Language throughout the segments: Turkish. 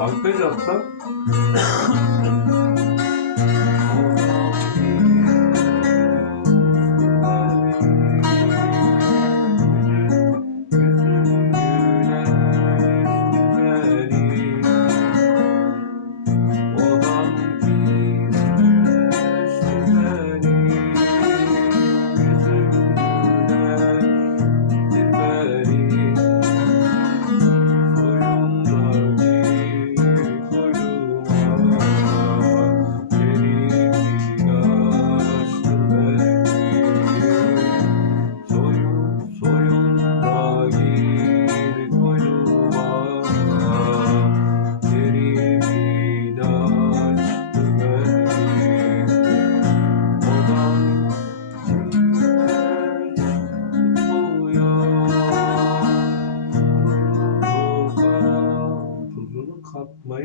Alpej atsa.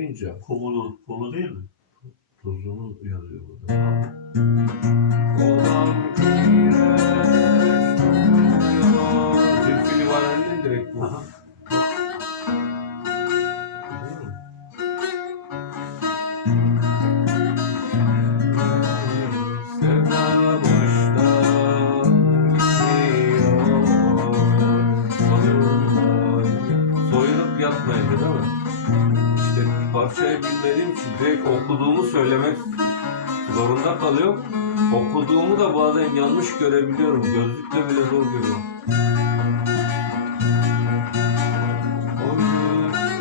katmayınca Kumulu, kumulu değil mi? Tuzunu yazıyor burada. Parçayı bilmediğim için direkt okuduğumu söylemek zorunda kalıyorum. Okuduğumu da bazen yanlış görebiliyorum. Gözlükle bile zor görüyorum. Oy,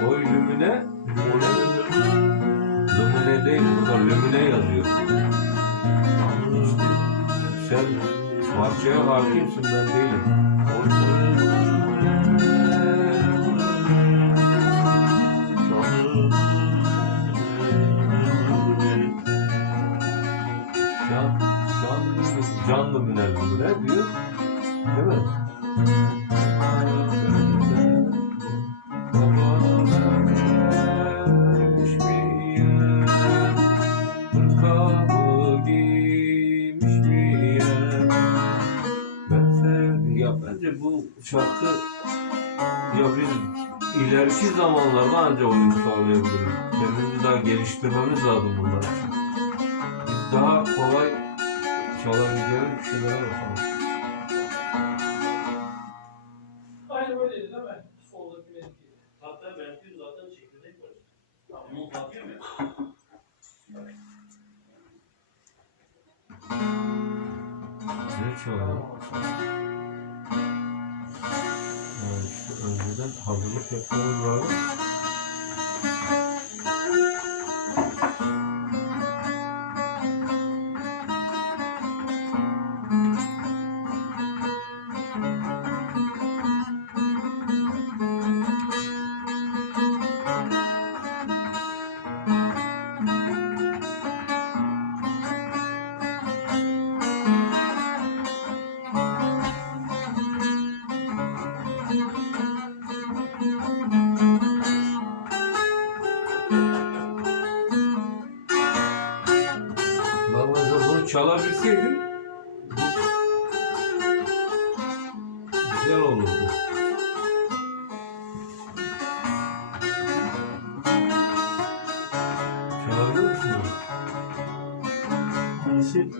oy lümine? Lümine değil, burada lümine yazıyor. Sen parçaya hakimsin, ben değilim. Oy, yer, hırkamı giymiş bir yer. Ben sevdim. Ya bence bu şarkı ya biz ileriki zamanlarda ancak uyum sağlayabiliriz. Kendimizi daha geliştirmemiz lazım bunlar. Biz daha kolay çalabileceğimiz bir şeylere bakalım. Aynı böyleydi değil mi? Soldaki benimki. Hatta belki zaten çekirdek var. Tamam, bakıyor mu? Güzel çalıyor. Yani işte önceden hazırlık yapmamız lazım. Çalabilseydim güzel olurdu. Çalabiliyor musun? Hangisi?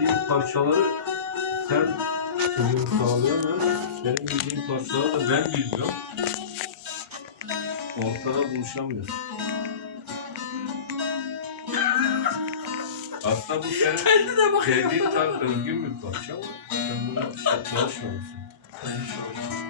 Bildiğim parçaları sen uyum sağlayamıyorsun. Benim bildiğim parçaları da ben bilmiyorum. Ortada buluşamıyoruz. Aslında bu senin Kendine bak. sevdiğin tarz özgün bir parça ama sen işte çalışmamışsın. Ben